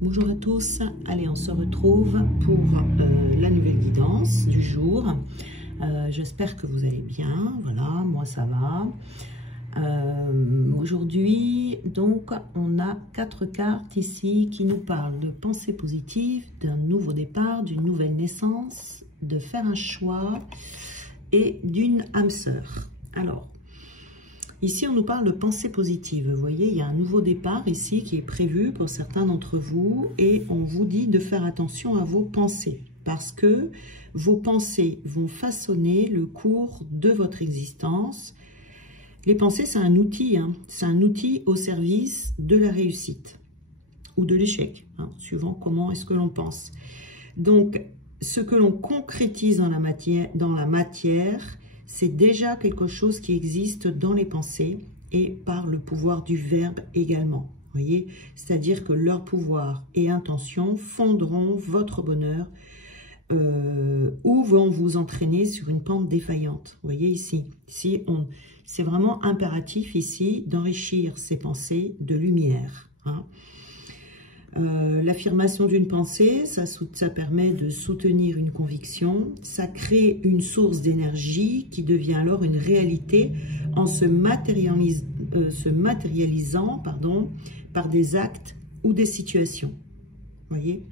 Bonjour à tous, allez on se retrouve pour la nouvelle guidance du jour. J'espère que vous allez bien, voilà, moi ça va. Aujourd'hui donc on a 4 cartes ici qui nous parlent de pensée positive, d'un nouveau départ, d'une nouvelle naissance, de faire un choix et d'une âme sœur. Alors ici, on nous parle de pensée positive. Vous voyez, il y a un nouveau départ ici qui est prévu pour certains d'entre vous et on vous dit de faire attention à vos pensées parce que vos pensées vont façonner le cours de votre existence. Les pensées, c'est un outil, c'est un outil au service de la réussite ou de l'échec, suivant comment est-ce que l'on pense. Donc, ce que l'on concrétise dans la matière, c'est déjà quelque chose qui existe dans les pensées et par le pouvoir du verbe également. Voyez, c'est-à-dire que leur pouvoir et intention fonderont votre bonheur ou vont vous entraîner sur une pente défaillante. Vous voyez ici, c'est vraiment impératif ici d'enrichir ces pensées de lumière. L'affirmation d'une pensée, ça permet de soutenir une conviction, ça crée une source d'énergie qui devient alors une réalité en se matérialisant par des actes ou des situations. Voyez?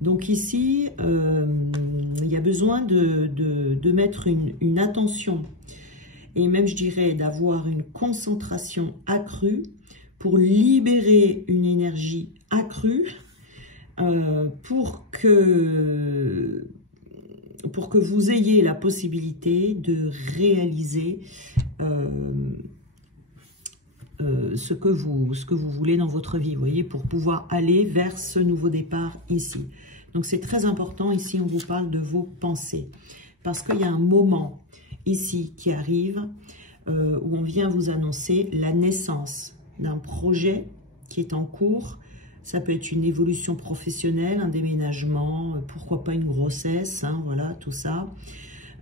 Donc ici, il y a besoin de mettre une attention et même je dirais d'avoir une concentration accrue pour libérer une énergie accrue pour que vous ayez la possibilité de réaliser ce que vous voulez dans votre vie, vous voyez, pour pouvoir aller vers ce nouveau départ ici. Donc c'est très important, ici on vous parle de vos pensées, parce qu'il y a un moment ici qui arrive où on vient vous annoncer la naissance d'un projet qui est en cours. Ça peut être une évolution professionnelle, un déménagement, pourquoi pas une grossesse, voilà, tout ça.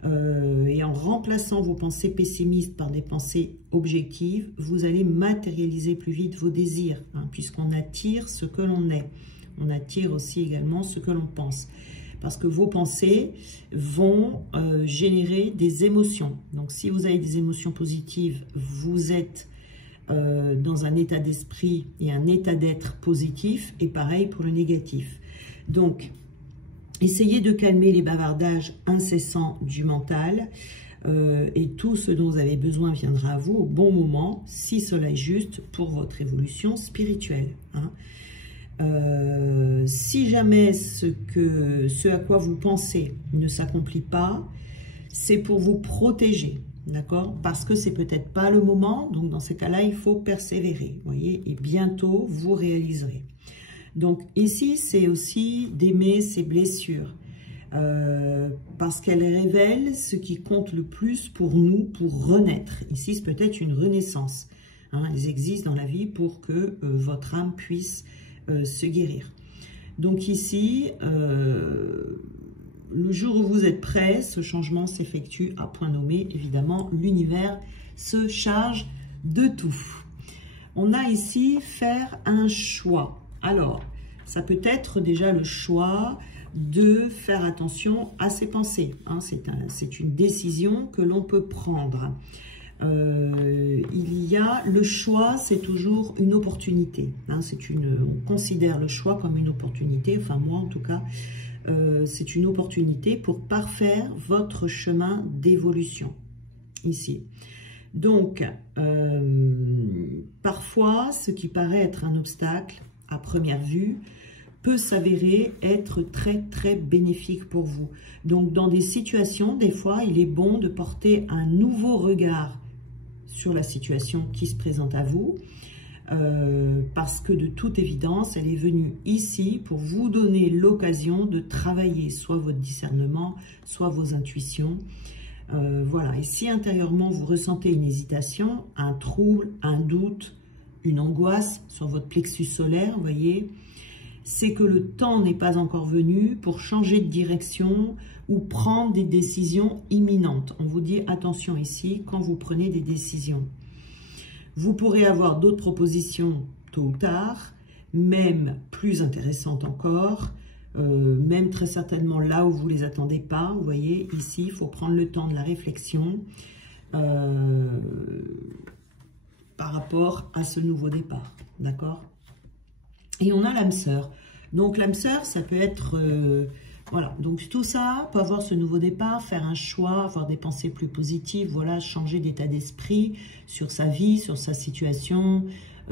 Et en remplaçant vos pensées pessimistes par des pensées objectives, vous allez matérialiser plus vite vos désirs, puisqu'on attire ce que l'on est. On attire aussi également ce que l'on pense. Parce que vos pensées vont générer des émotions. Donc si vous avez des émotions positives, vous êtes dans un état d'esprit et un état d'être positif, et pareil pour le négatif. Donc, essayez de calmer les bavardages incessants du mental, et tout ce dont vous avez besoin viendra à vous au bon moment, si cela est juste pour votre évolution spirituelle. Si jamais ce à quoi vous pensez ne s'accomplit pas, c'est pour vous protéger. D'accord? Parce que c'est peut-être pas le moment, donc dans ces cas-là, il faut persévérer, voyez, et bientôt vous réaliserez. Donc ici, c'est aussi d'aimer ces blessures, parce qu'elles révèlent ce qui compte le plus pour nous, pour renaître. Ici, c'est peut-être une renaissance. Elles existent dans la vie pour que votre âme puisse se guérir. Donc ici, le jour où vous êtes prêt, ce changement s'effectue à point nommé. Évidemment, l'univers se charge de tout. On a ici faire un choix. Alors, ça peut être déjà le choix de faire attention à ses pensées. C'est une décision que l'on peut prendre. Il y a le choix, c'est toujours une opportunité. On considère le choix comme une opportunité, enfin moi en tout cas, c'est une opportunité pour parfaire votre chemin d'évolution ici. Donc, parfois, ce qui paraît être un obstacle à première vue peut s'avérer être très très bénéfique pour vous. Donc, dans des situations, des fois, il est bon de porter un nouveau regard sur la situation qui se présente à vous. Parce que de toute évidence, elle est venue ici pour vous donner l'occasion de travailler soit votre discernement, soit vos intuitions. Voilà, et si intérieurement vous ressentez une hésitation, un trouble, un doute, une angoisse sur votre plexus solaire, vous voyez, c'est que le temps n'est pas encore venu pour changer de direction ou prendre des décisions imminentes. On vous dit attention ici quand vous prenez des décisions. Vous pourrez avoir d'autres propositions tôt ou tard, même plus intéressantes encore, même très certainement là où vous ne les attendez pas. Vous voyez, ici, il faut prendre le temps de la réflexion par rapport à ce nouveau départ, d'accord? Et on a l'âme sœur. Donc l'âme sœur, ça peut être... voilà, donc tout ça, pour avoir ce nouveau départ, faire un choix, avoir des pensées plus positives, voilà, changer d'état d'esprit sur sa vie, sur sa situation.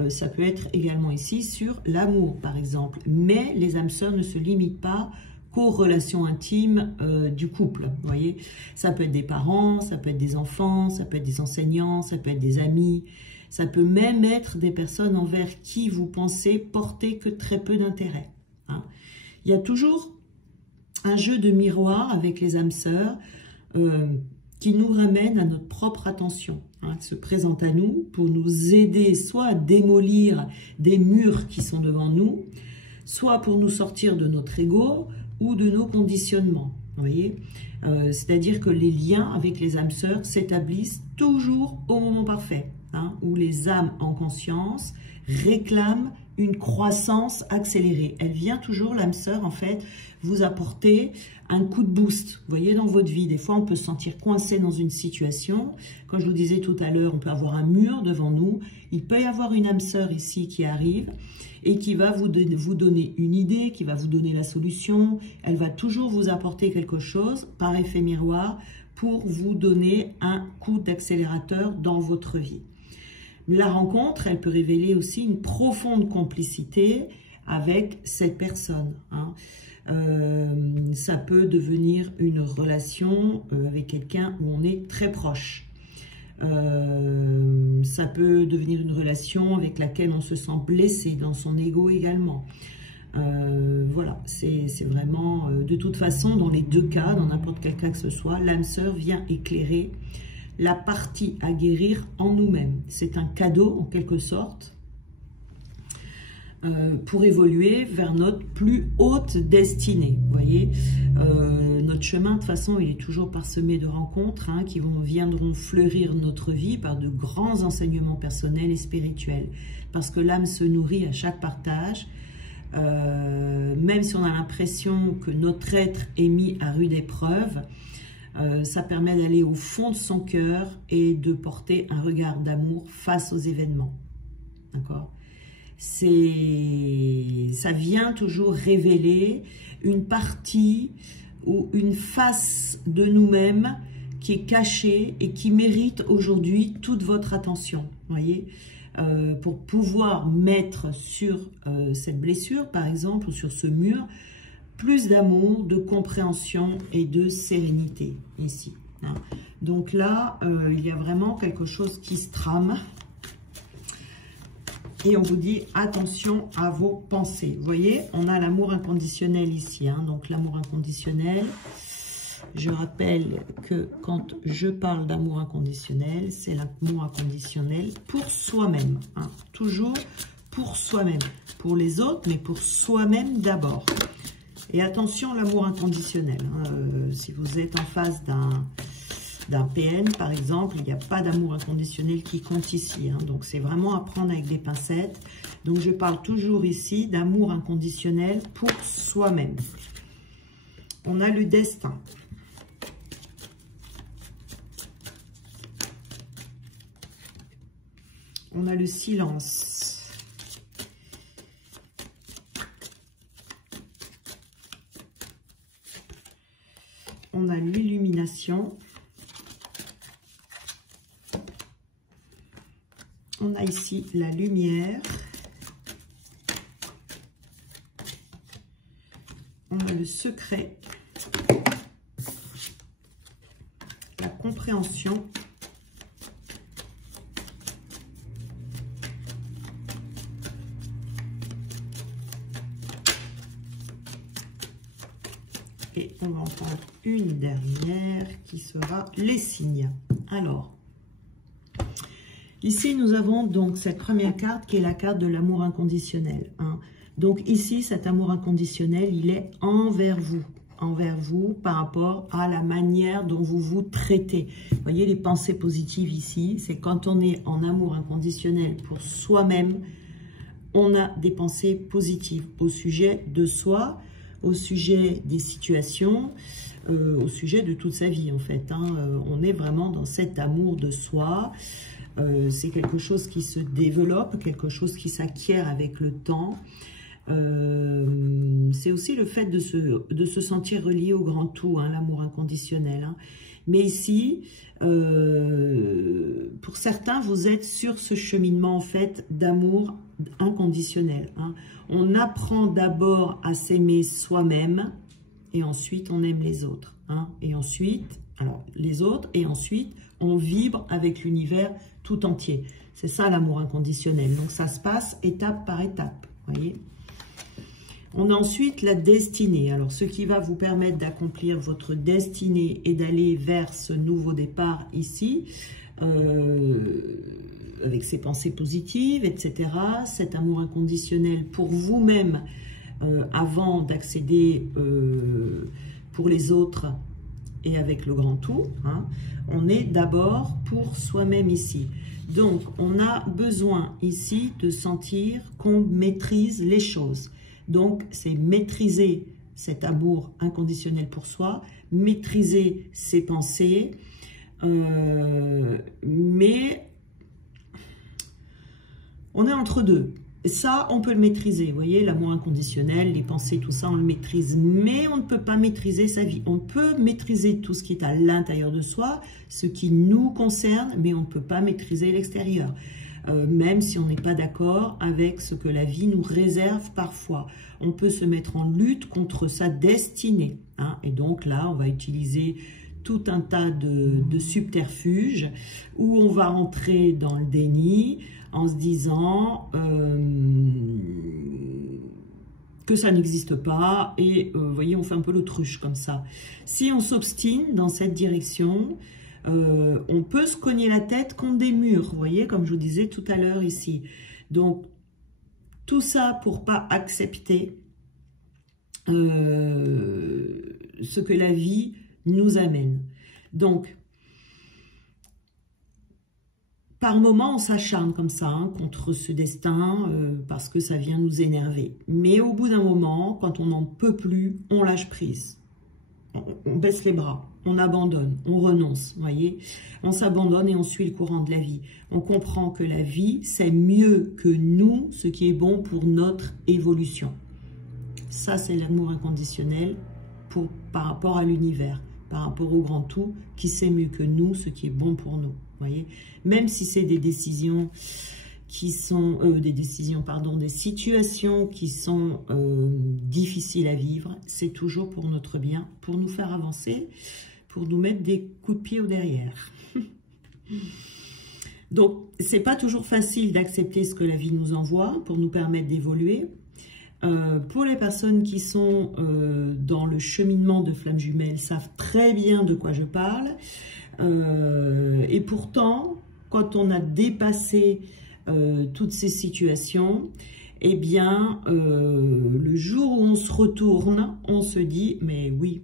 Ça peut être également ici sur l'amour, par exemple. Mais les âmes sœurs ne se limitent pas qu'aux relations intimes du couple, vous voyez. Ça peut être des parents, ça peut être des enfants, ça peut être des enseignants, ça peut être des amis. Ça peut même être des personnes envers qui vous pensez porter que très peu d'intérêt. Hein. Il y a toujours un jeu de miroir avec les âmes sœurs qui nous ramène à notre propre attention, hein, qui se présente à nous pour nous aider soit à démolir des murs qui sont devant nous, soit pour nous sortir de notre ego ou de nos conditionnements. Vous voyez, c'est-à-dire que les liens avec les âmes sœurs s'établissent toujours au moment parfait, hein, où les âmes en conscience réclament une croissance accélérée. Elle vient toujours, l'âme sœur, en fait, vous apporter un coup de boost. Vous voyez, dans votre vie, des fois, on peut se sentir coincé dans une situation. Comme je vous disais tout à l'heure, on peut avoir un mur devant nous. Il peut y avoir une âme sœur ici qui arrive et qui va vous donner une idée, qui va vous donner la solution. Elle va toujours vous apporter quelque chose, par effet miroir, pour vous donner un coup d'accélérateur dans votre vie. La rencontre, elle peut révéler aussi une profonde complicité avec cette personne. Hein. Ça peut devenir une relation avec quelqu'un où on est très proche. Ça peut devenir une relation avec laquelle on se sent blessé dans son ego également. Voilà, c'est vraiment... de toute façon, dans les deux cas, dans n'importe quel cas que ce soit, l'âme sœur vient éclairer la partie à guérir en nous-mêmes. C'est un cadeau, en quelque sorte, pour évoluer vers notre plus haute destinée. Vous voyez, notre chemin, de toute façon, il est toujours parsemé de rencontres hein, qui viendront fleurir notre vie par de grands enseignements personnels et spirituels. Parce que l'âme se nourrit à chaque partage, même si on a l'impression que notre être est mis à rude épreuve, ça permet d'aller au fond de son cœur et de porter un regard d'amour face aux événements. D'accord ? Ça vient toujours révéler une partie ou une face de nous-mêmes qui est cachée et qui mérite aujourd'hui toute votre attention. Voyez, pour pouvoir mettre sur cette blessure, par exemple, ou sur ce mur, plus d'amour, de compréhension et de sérénité ici. Hein. Donc là, il y a vraiment quelque chose qui se trame. Et on vous dit attention à vos pensées. Vous voyez, on a l'amour inconditionnel ici. Hein. Donc l'amour inconditionnel, je rappelle que quand je parle d'amour inconditionnel, c'est l'amour inconditionnel pour soi-même. Hein. Toujours pour soi-même. Pour les autres, mais pour soi-même d'abord. Et attention, l'amour inconditionnel. Hein. Si vous êtes en face d'un PN, par exemple, il n'y a pas d'amour inconditionnel qui compte ici. Hein. Donc, c'est vraiment à prendre avec des pincettes. Donc, je parle toujours ici d'amour inconditionnel pour soi-même. On a le destin. On a le silence. On a l'illumination. On a ici la lumière. On a le secret. La compréhension. Et on va entendre une dernière qui sera les signes. Alors, ici, nous avons donc cette première carte qui est la carte de l'amour inconditionnel. Hein. Donc ici, cet amour inconditionnel, il est envers vous par rapport à la manière dont vous vous traitez. Vous voyez les pensées positives ici, c'est quand on est en amour inconditionnel pour soi-même, on a des pensées positives au sujet de soi, au sujet des situations, au sujet de toute sa vie en fait. On est vraiment dans cet amour de soi. C'est quelque chose qui se développe, quelque chose qui s'acquiert avec le temps. C'est aussi le fait de se sentir relié au grand tout, l'amour inconditionnel. Mais ici, pour certains, vous êtes sur ce cheminement en fait d'amour inconditionnel. On apprend d'abord à s'aimer soi-même et ensuite on aime les autres. Et ensuite, alors les autres, et ensuite on vibre avec l'univers tout entier. C'est ça l'amour inconditionnel. Donc ça se passe étape par étape, voyez. On a ensuite la destinée. Alors, ce qui va vous permettre d'accomplir votre destinée et d'aller vers ce nouveau départ ici, avec ses pensées positives, etc. Cet amour inconditionnel pour vous-même avant d'accéder pour les autres et avec le grand tout. On est d'abord pour soi-même ici. Donc, on a besoin ici de sentir qu'on maîtrise les choses. Donc, c'est maîtriser cet amour inconditionnel pour soi, maîtriser ses pensées, mais on est entre deux. Ça, on peut le maîtriser, vous voyez, l'amour inconditionnel, les pensées, tout ça, on le maîtrise, mais on ne peut pas maîtriser sa vie. On peut maîtriser tout ce qui est à l'intérieur de soi, ce qui nous concerne, mais on ne peut pas maîtriser l'extérieur. Même si on n'est pas d'accord avec ce que la vie nous réserve parfois. On peut se mettre en lutte contre sa destinée. Et donc là, on va utiliser tout un tas de subterfuges où on va rentrer dans le déni en se disant que ça n'existe pas. Et vous voyez, on fait un peu l'autruche comme ça. Si on s'obstine dans cette direction, on peut se cogner la tête contre des murs, vous voyez, comme je vous disais tout à l'heure ici. Donc, tout ça pour pas accepter ce que la vie nous amène. Donc, par moments, on s'acharne comme ça contre ce destin parce que ça vient nous énerver. Mais au bout d'un moment, quand on n'en peut plus, on lâche prise. On baisse les bras, on abandonne, on renonce, voyez. On s'abandonne et on suit le courant de la vie. On comprend que la vie, c'est mieux que nous, ce qui est bon pour notre évolution. Ça, c'est l'amour inconditionnel par rapport à l'univers, par rapport au grand tout, qui sait mieux que nous, ce qui est bon pour nous, voyez. Même si c'est des décisions qui sont des situations qui sont difficiles à vivre, c'est toujours pour notre bien, pour nous faire avancer, pour nous mettre des coups de pied au derrière. Donc, c'est pas toujours facile d'accepter ce que la vie nous envoie pour nous permettre d'évoluer. Pour les personnes qui sont dans le cheminement de flammes jumelles, savent très bien de quoi je parle. Et pourtant, quand on a dépassé toutes ces situations, eh bien, le jour où on se retourne, on se dit, mais oui,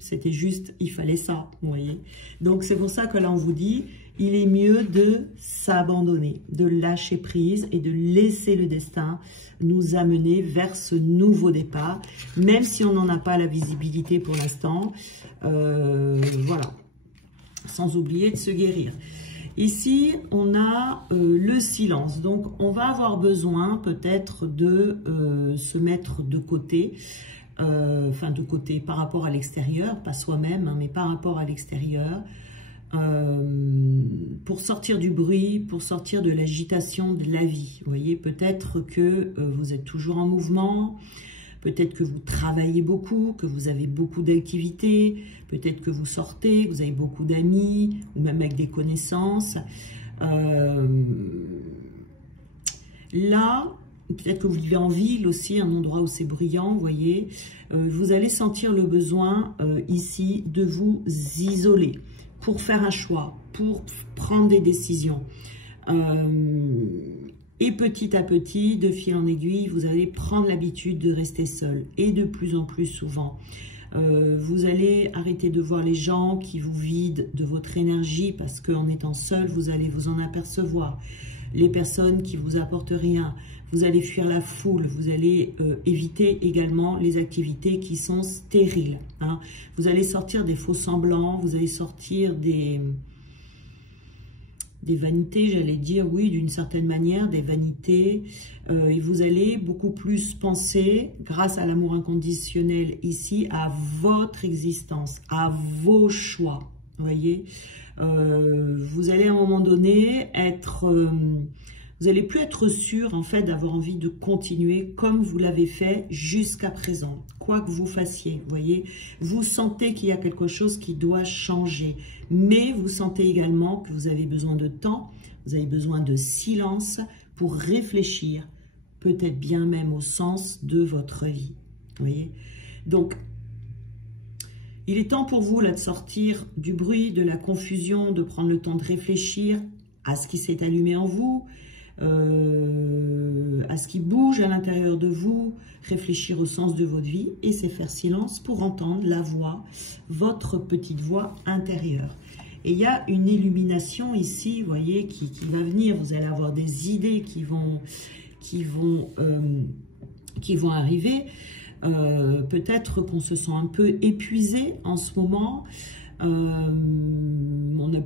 c'était juste, il fallait ça, vous voyez. Donc, c'est pour ça que là, on vous dit, il est mieux de s'abandonner, de lâcher prise et de laisser le destin nous amener vers ce nouveau départ, même si on n'en a pas la visibilité pour l'instant. Voilà, sans oublier de se guérir. Ici, on a le silence. Donc, on va avoir besoin peut-être de se mettre de côté, par rapport à l'extérieur, pas soi-même, mais par rapport à l'extérieur, pour sortir du bruit, pour sortir de l'agitation de la vie. Vous voyez, peut-être que vous êtes toujours en mouvement, peut-être que vous travaillez beaucoup, que vous avez beaucoup d'activités, peut-être que vous sortez, vous avez beaucoup d'amis, ou même avec des connaissances. Là, peut-être que vous vivez en ville aussi, un endroit où c'est bruyant, vous voyez. Vous allez sentir le besoin ici de vous isoler pour faire un choix, pour prendre des décisions. Et petit à petit, de fil en aiguille, vous allez prendre l'habitude de rester seul. Et de plus en plus souvent. Vous allez arrêter de voir les gens qui vous vident de votre énergie parce qu'en étant seul, vous allez vous en apercevoir. Les personnes qui vous apportent rien, vous allez fuir la foule, vous allez éviter également les activités qui sont stériles. Hein. Vous allez sortir des faux semblants, vous allez sortir des vanités, j'allais dire, oui, d'une certaine manière, des vanités. Et vous allez beaucoup plus penser, grâce à l'amour inconditionnel ici, à votre existence, à vos choix. Vous voyez, vous allez à un moment donné être... vous n'allez plus être sûr, en fait, d'avoir envie de continuer comme vous l'avez fait jusqu'à présent. Quoi que vous fassiez, vous voyez, vous sentez qu'il y a quelque chose qui doit changer. Mais vous sentez également que vous avez besoin de temps, vous avez besoin de silence pour réfléchir, peut-être bien même au sens de votre vie. Vous voyez? Donc, il est temps pour vous là de sortir du bruit, de la confusion, de prendre le temps de réfléchir à ce qui s'est allumé en vous, à ce qui bouge à l'intérieur de vous, réfléchir au sens de votre vie, et c'est faire silence pour entendre la voix, votre petite voix intérieure. Et il y a une illumination ici, vous voyez, qui va venir. Vous allez avoir des idées qui vont arriver. Peut-être qu'on se sent un peu épuisé en ce moment. On n'a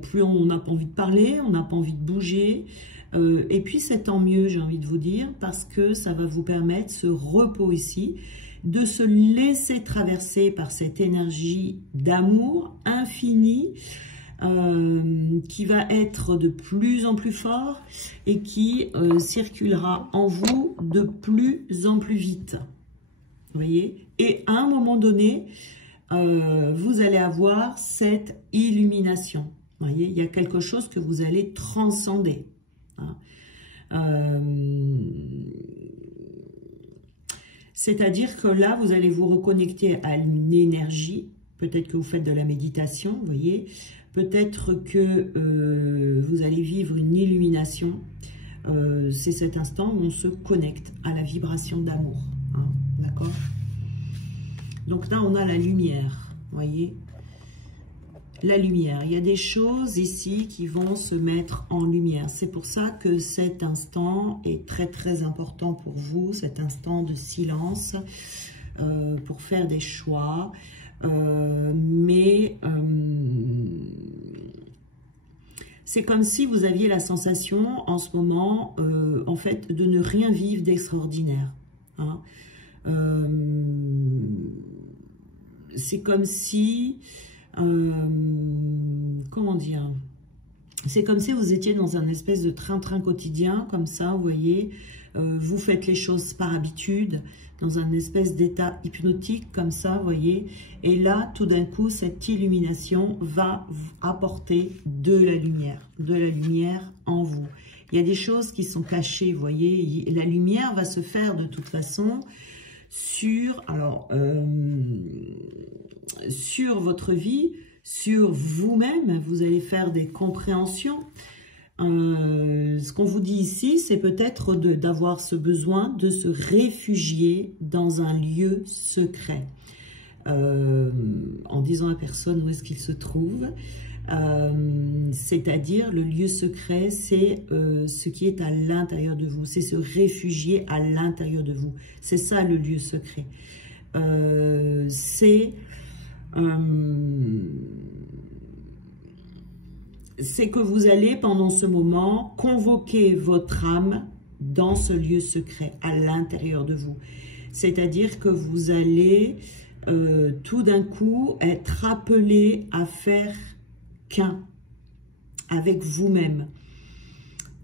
pas envie de parler, on n'a pas envie de bouger. Et puis c'est tant mieux, j'ai envie de vous dire, parce que ça va vous permettre ce repos ici, de se laisser traverser par cette énergie d'amour infini, qui va être de plus en plus fort et qui circulera en vous de plus en plus vite. Vous voyez? Et à un moment donné, vous allez avoir cette illumination. Vous voyez? Il y a quelque chose que vous allez transcender. C'est-à-dire que là, vous allez vous reconnecter à une énergie. Peut-être que vous faites de la méditation, vous voyez. Peut-être que vous allez vivre une illumination. C'est cet instant où on se connecte à la vibration d'amour. Hein, d'accord? Donc là, on a la lumière, vous voyez. La lumière. Il y a des choses ici qui vont se mettre en lumière. C'est pour ça que cet instant est très très important pour vous, cet instant de silence, pour faire des choix. C'est comme si vous aviez la sensation en ce moment, en fait, de ne rien vivre d'extraordinaire. Hein. C'est comme si... comment dire, c'est comme si vous étiez dans un espèce de train-train quotidien, comme ça, vous voyez, vous faites les choses par habitude, dans un espèce d'état hypnotique, comme ça, vous voyez, et là, tout d'un coup, cette illumination va apporter de la lumière en vous. Il y a des choses qui sont cachées, vous voyez, la lumière va se faire de toute façon sur, alors, sur votre vie, sur vous-même, vous allez faire des compréhensions. Ce qu'on vous dit ici, c'est peut-être d'avoir ce besoin de se réfugier dans un lieu secret. En disant à la personne où est-ce qu'il se trouve. C'est-à-dire, le lieu secret, c'est ce qui est à l'intérieur de vous. C'est se réfugier à l'intérieur de vous. C'est ça le lieu secret. C'est que vous allez, pendant ce moment, convoquer votre âme dans ce lieu secret, à l'intérieur de vous. C'est-à-dire que vous allez tout d'un coup être appelé à faire qu'un avec vous-même.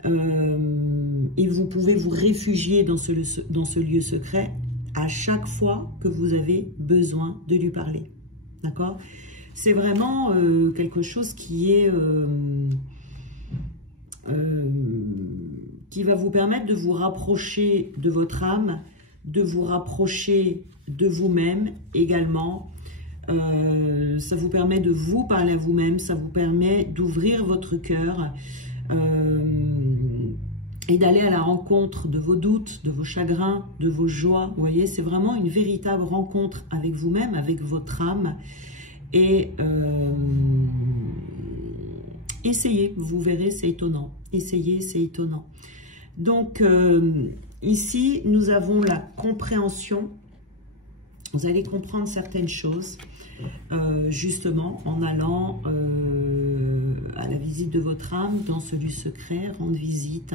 Et vous pouvez vous réfugier dans ce lieu secret à chaque fois que vous avez besoin de lui parler. D'accord ? C'est vraiment quelque chose qui est qui va vous permettre de vous rapprocher de votre âme, de vous rapprocher de vous-même également. Ça vous permet de vous parler à vous-même, ça vous permet d'ouvrir votre cœur et d'aller à la rencontre de vos doutes, de vos chagrins, de vos joies. Vous voyez, c'est vraiment une véritable rencontre avec vous-même, avec votre âme. Et essayez, vous verrez, c'est étonnant. Essayez, c'est étonnant. Donc, ici, nous avons la compréhension. Vous allez comprendre certaines choses, justement, en allant à la visite de votre âme, dans ce lieu secret, rendre visite.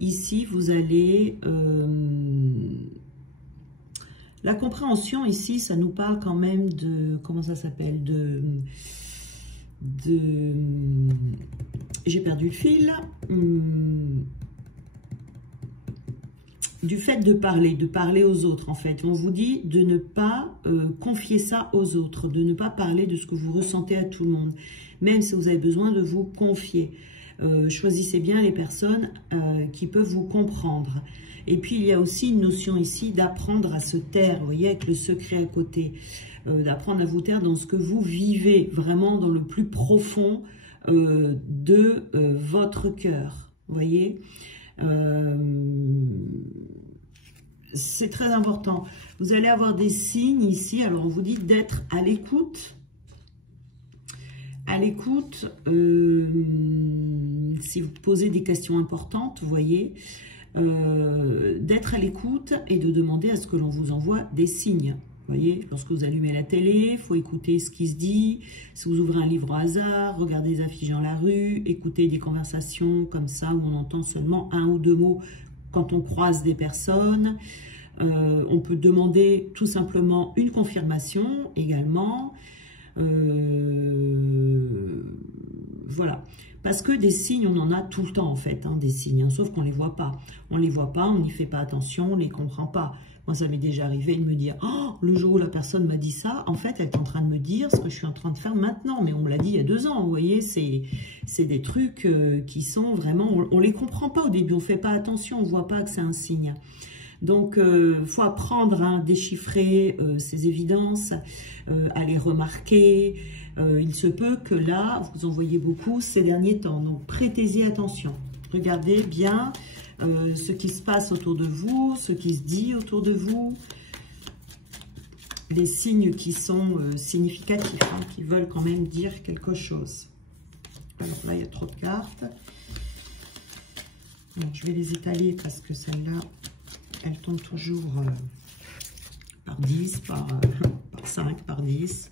Ici, vous allez... la compréhension, ici, ça nous parle quand même de... Comment ça s'appelle? J'ai perdu le fil. Du fait de parler aux autres, en fait. On vous dit de ne pas confier ça aux autres, de ne pas parler de ce que vous ressentez à tout le monde, même si vous avez besoin de vous confier. Choisissez bien les personnes qui peuvent vous comprendre. Et puis, il y a aussi une notion ici d'apprendre à se taire, vous voyez, avec le secret à côté, d'apprendre à vous taire dans ce que vous vivez, vraiment dans le plus profond de votre cœur, vous voyez. C'est très important. Vous allez avoir des signes ici. Alors, on vous dit d'être à l'écoute. À l'écoute, si vous posez des questions importantes, vous voyez, d'être à l'écoute et de demander à ce que l'on vous envoie des signes. Vous voyez, lorsque vous allumez la télé, il faut écouter ce qui se dit. Si vous ouvrez un livre au hasard, regardez des affiches dans la rue, écoutez des conversations comme ça où on entend seulement un ou deux mots quand on croise des personnes. On peut demander tout simplement une confirmation également. Voilà. Parce que des signes, on en a tout le temps en fait, hein, des signes, hein, sauf qu'on ne les voit pas. On ne les voit pas, on n'y fait pas attention, on ne les comprend pas. Moi, ça m'est déjà arrivé de me dire « Oh, le jour où la personne m'a dit ça, en fait, elle est en train de me dire ce que je suis en train de faire maintenant. » Mais on me l'a dit il y a 2 ans, vous voyez, c'est des trucs qui sont vraiment... On ne les comprend pas au début, on ne fait pas attention, on ne voit pas que c'est un signe. Donc, il faut apprendre à déchiffrer ces évidences, à les remarquer. Il se peut que là, vous en voyez beaucoup ces derniers temps. Donc, prêtez-y attention. Regardez bien ce qui se passe autour de vous, ce qui se dit autour de vous. Les signes qui sont significatifs, hein, qui veulent quand même dire quelque chose. Alors là, il y a trop de cartes. Donc, je vais les étaler parce que celle-là... Elle tombe toujours par 10, par 5, par 10.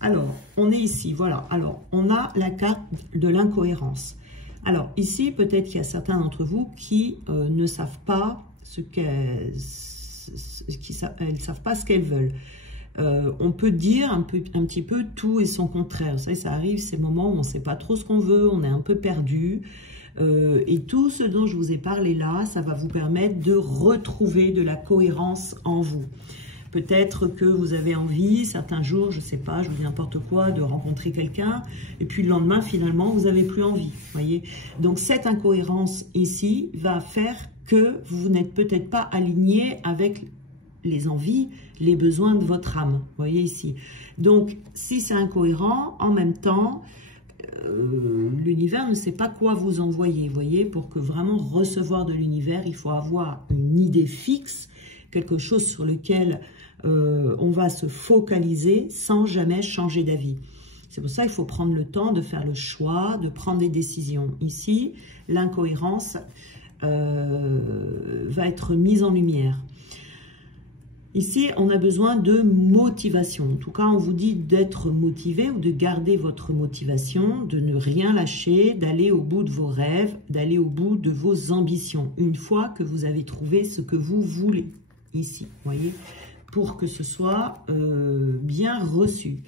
Alors, on est ici, voilà. Alors, on a la carte de l'incohérence. Alors, ici, peut-être qu'il y a certains d'entre vous qui ne savent pas ce qu'elles... Elles ne savent pas ce qu'elles veulent. On peut dire un petit peu tout et son contraire. Vous savez, ça arrive, ces moments où on ne sait pas trop ce qu'on veut, on est un peu perdu. Et tout ce dont je vous ai parlé là, ça va vous permettre de retrouver de la cohérence en vous. Peut-être que vous avez envie, certains jours, je ne sais pas, je vous dis n'importe quoi, de rencontrer quelqu'un, et puis le lendemain, finalement, vous n'avez plus envie, voyez. Donc, cette incohérence ici va faire que vous n'êtes peut-être pas aligné avec les envies, les besoins de votre âme, voyez ici. Donc, si c'est incohérent, en même temps... l'univers ne sait pas quoi vous envoyer, vous voyez, pour que vraiment recevoir de l'univers, il faut avoir une idée fixe, quelque chose sur lequel on va se focaliser sans jamais changer d'avis. C'est pour ça qu'il faut prendre le temps de faire le choix, de prendre des décisions. Ici, l'incohérence va être mise en lumière. Ici, on a besoin de motivation. En tout cas, on vous dit d'être motivé ou de garder votre motivation, de ne rien lâcher, d'aller au bout de vos rêves, d'aller au bout de vos ambitions. Une fois que vous avez trouvé ce que vous voulez, ici, voyez, pour que ce soit bien reçu,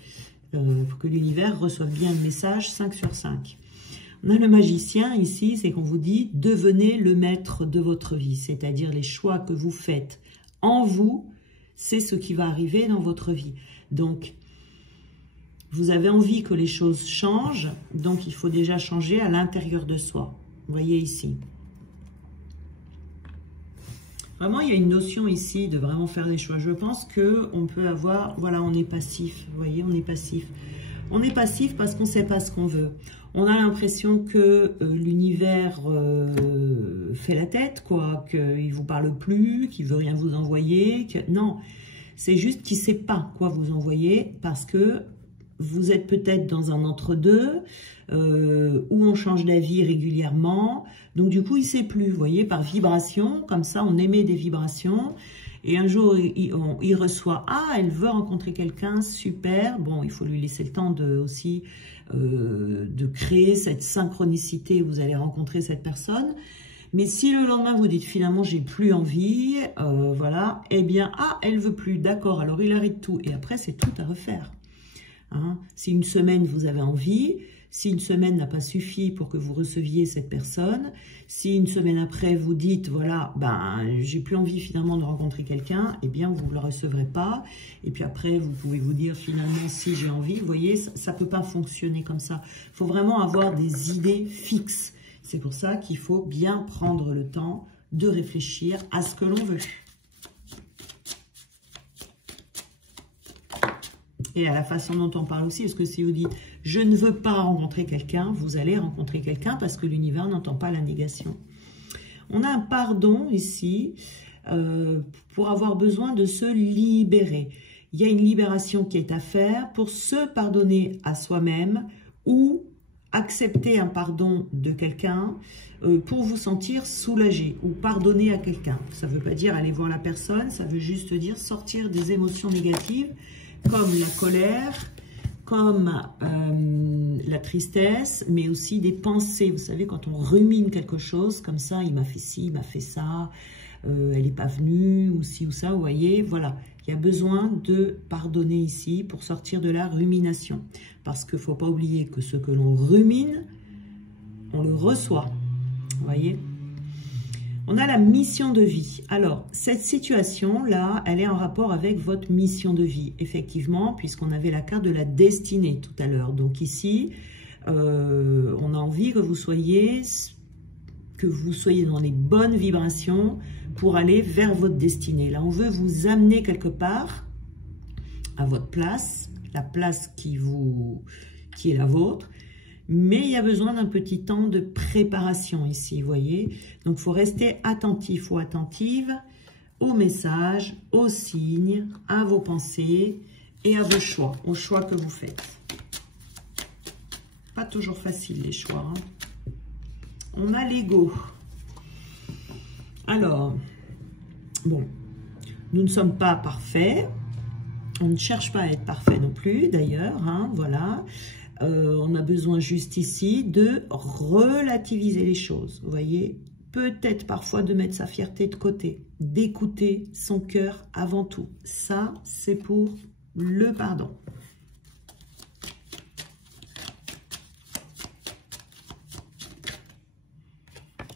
pour que l'univers reçoive bien le message 5 sur 5. On a le magicien ici, c'est qu'on vous dit, devenez le maître de votre vie, c'est-à-dire les choix que vous faites en vous, c'est ce qui va arriver dans votre vie. Donc, vous avez envie que les choses changent, donc il faut déjà changer à l'intérieur de soi. Vous voyez ici. Vraiment, il y a une notion ici de vraiment faire des choix. Je pense qu'on peut avoir, voilà, on est passif. Vous voyez, on est passif. On est passif parce qu'on ne sait pas ce qu'on veut. On a l'impression que l'univers fait la tête, quoi, qu'il ne vous parle plus, qu'il ne veut rien vous envoyer. Non, c'est juste qu'il ne sait pas quoi vous envoyer parce que vous êtes peut-être dans un entre-deux, où on change d'avis régulièrement. Donc du coup, il ne sait plus, vous voyez, par vibration, comme ça, on émet des vibrations. Et un jour, il reçoit, ah, elle veut rencontrer quelqu'un, super. Bon, il faut lui laisser le temps aussi de créer cette synchronicité où vous allez rencontrer cette personne. Mais si le lendemain, vous dites, finalement, j'ai plus envie, voilà, eh bien, ah, elle veut plus, d'accord, alors il arrête tout. Et après, c'est tout à refaire. Hein? Si une semaine, vous avez envie, si une semaine n'a pas suffi pour que vous receviez cette personne, si une semaine après vous dites, voilà, ben, j'ai plus envie finalement de rencontrer quelqu'un, eh bien, vous ne le recevrez pas. Et puis après, vous pouvez vous dire, finalement, si j'ai envie, vous voyez, ça ne peut pas fonctionner comme ça. Il faut vraiment avoir des idées fixes. C'est pour ça qu'il faut bien prendre le temps de réfléchir à ce que l'on veut. Et à la façon dont on parle aussi, parce que si vous dites « je ne veux pas rencontrer quelqu'un », vous allez rencontrer quelqu'un parce que l'univers n'entend pas la négation. On a un pardon ici pour avoir besoin de se libérer. Il y a une libération qui est à faire pour se pardonner à soi-même ou accepter un pardon de quelqu'un pour vous sentir soulagé ou pardonner à quelqu'un. Ça ne veut pas dire aller voir la personne, ça veut juste dire sortir des émotions négatives comme la colère, comme la tristesse, mais aussi des pensées. Vous savez, quand on rumine quelque chose, comme ça, il m'a fait ci, il m'a fait ça, elle n'est pas venue, ou ci ou ça, vous voyez, voilà. Il y a besoin de pardonner ici pour sortir de la rumination. Parce qu'il ne faut pas oublier que ce que l'on rumine, on le reçoit. Vous voyez ? On a la mission de vie. Alors, cette situation-là, elle est en rapport avec votre mission de vie, effectivement, puisqu'on avait la carte de la destinée tout à l'heure. Donc ici, on a envie que vous soyez dans les bonnes vibrations pour aller vers votre destinée. Là, on veut vous amener quelque part à votre place, la place qui est la vôtre. Mais il y a besoin d'un petit temps de préparation ici, vous voyez. Donc, il faut rester attentif ou attentive aux messages, aux signes, à vos pensées et à vos choix, aux choix que vous faites. Pas toujours facile, les choix. Hein. On a l'ego. Alors, bon, nous ne sommes pas parfaits. On ne cherche pas à être parfait non plus, d'ailleurs, hein, voilà. On a besoin juste ici de relativiser les choses, vous voyez. Peut-être parfois de mettre sa fierté de côté, d'écouter son cœur avant tout. Ça, c'est pour le pardon.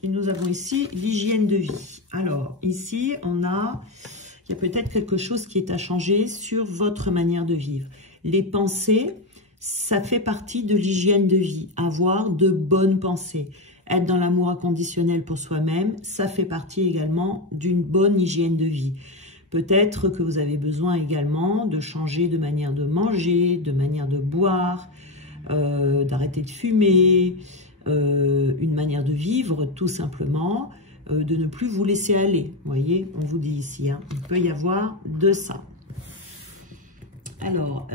Et nous avons ici l'hygiène de vie. Alors, ici, il y a peut-être quelque chose qui est à changer sur votre manière de vivre. Les pensées, ça fait partie de l'hygiène de vie. Avoir de bonnes pensées. Être dans l'amour inconditionnel pour soi-même, ça fait partie également d'une bonne hygiène de vie. Peut-être que vous avez besoin également de changer de manière de manger, de manière de boire, d'arrêter de fumer, une manière de vivre tout simplement, de ne plus vous laisser aller. Vous voyez, on vous dit ici, hein, il peut y avoir de ça. Alors,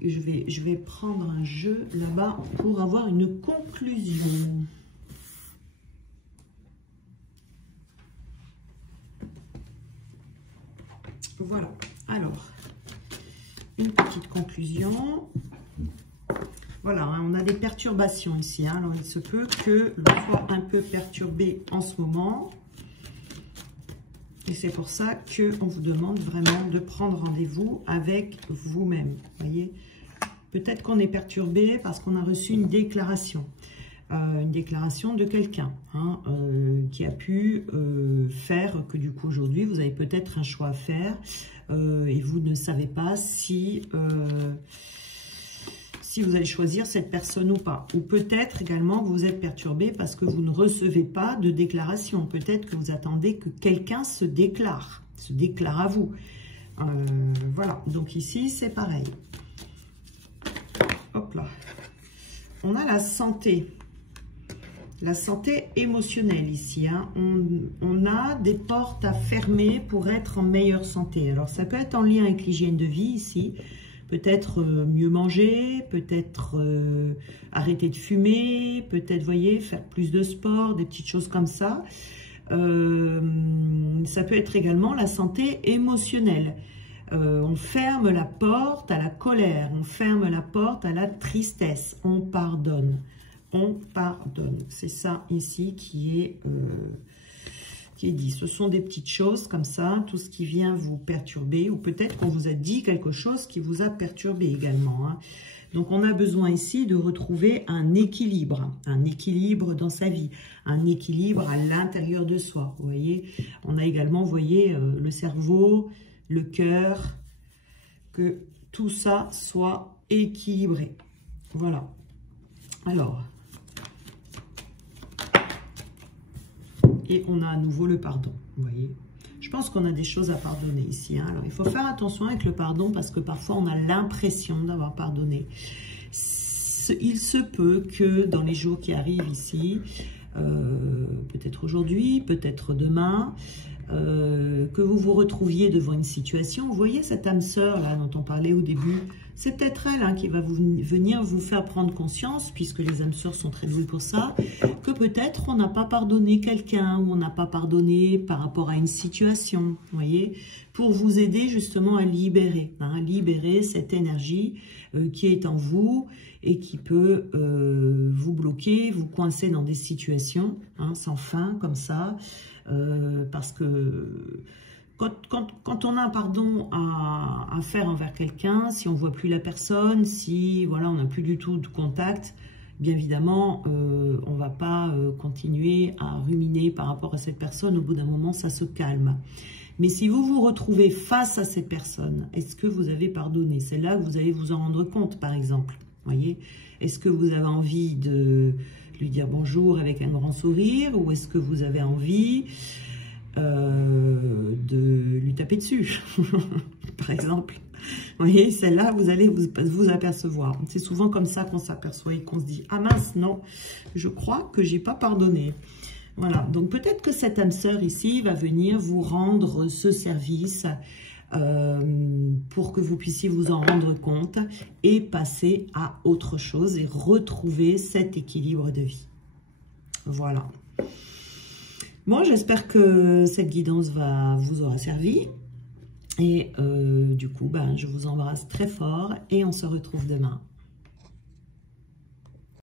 je vais prendre un jeu là-bas pour avoir une conclusion. Voilà. Alors, une petite conclusion. Voilà, hein, on a des perturbations ici. Hein. Alors, il se peut que l'on soit un peu perturbé en ce moment. Et c'est pour ça qu'on vous demande vraiment de prendre rendez-vous avec vous-même. Vous voyez, peut-être qu'on est perturbé parce qu'on a reçu une déclaration de quelqu'un hein, qui a pu faire que du coup aujourd'hui vous avez peut-être un choix à faire et vous ne savez pas si vous allez choisir cette personne ou pas. Ou peut-être également que vous êtes perturbé parce que vous ne recevez pas de déclaration. Peut-être que vous attendez que quelqu'un se déclare à vous. Voilà, donc ici c'est pareil. Hop là. On a la santé. La santé émotionnelle ici. Hein. On a des portes à fermer pour être en meilleure santé. Alors ça peut être en lien avec l'hygiène de vie ici. Peut-être mieux manger, peut-être arrêter de fumer, peut-être, voyez, faire plus de sport, des petites choses comme ça. Ça peut être également la santé émotionnelle. On ferme la porte à la colère, on ferme la porte à la tristesse, on pardonne. On pardonne. C'est ça ici qui est dit. Ce sont des petites choses comme ça, tout ce qui vient vous perturber, ou peut-être qu'on vous a dit quelque chose qui vous a perturbé également. Hein. Donc, on a besoin ici de retrouver un équilibre dans sa vie, un équilibre à l'intérieur de soi. Vous voyez, on a également, vous voyez, le cerveau, le cœur, que tout ça soit équilibré. Voilà. Alors, et on a à nouveau le pardon, vous voyez. Je pense qu'on a des choses à pardonner ici. Hein. Alors, il faut faire attention avec le pardon parce que parfois, on a l'impression d'avoir pardonné. Il se peut que dans les jours qui arrivent ici, peut-être aujourd'hui, peut-être demain, que vous vous retrouviez devant une situation. Vous voyez cette âme sœur là dont on parlait au début, c'est peut-être elle hein, qui va venir vous faire prendre conscience, puisque les âmes sœurs sont très douées pour ça, que peut-être on n'a pas pardonné quelqu'un, ou on n'a pas pardonné par rapport à une situation, vous voyez, pour vous aider justement à libérer, hein, libérer cette énergie qui est en vous et qui peut vous bloquer, vous coincer dans des situations hein, sans fin comme ça, parce que quand on a un pardon à faire envers quelqu'un, si on ne voit plus la personne, si voilà, on n'a plus du tout de contact, bien évidemment, on ne va pas continuer à ruminer par rapport à cette personne. Au bout d'un moment, ça se calme. Mais si vous vous retrouvez face à cette personne, est-ce que vous avez pardonné? C'est là que vous allez vous en rendre compte, par exemple. Voyez, est-ce que vous avez envie de lui dire bonjour avec un grand sourire, ou est-ce que vous avez envie de lui taper dessus, par exemple? Vous voyez, celle-là, vous allez vous apercevoir. C'est souvent comme ça qu'on s'aperçoit et qu'on se dit « Ah mince, non, je crois que j'ai pas pardonné ». Voilà, donc peut-être que cette âme sœur ici va venir vous rendre ce service pour que vous puissiez vous en rendre compte et passer à autre chose et retrouver cet équilibre de vie. Voilà. Bon, j'espère que cette guidance vous aura servi. Et du coup, je vous embrasse très fort et on se retrouve demain.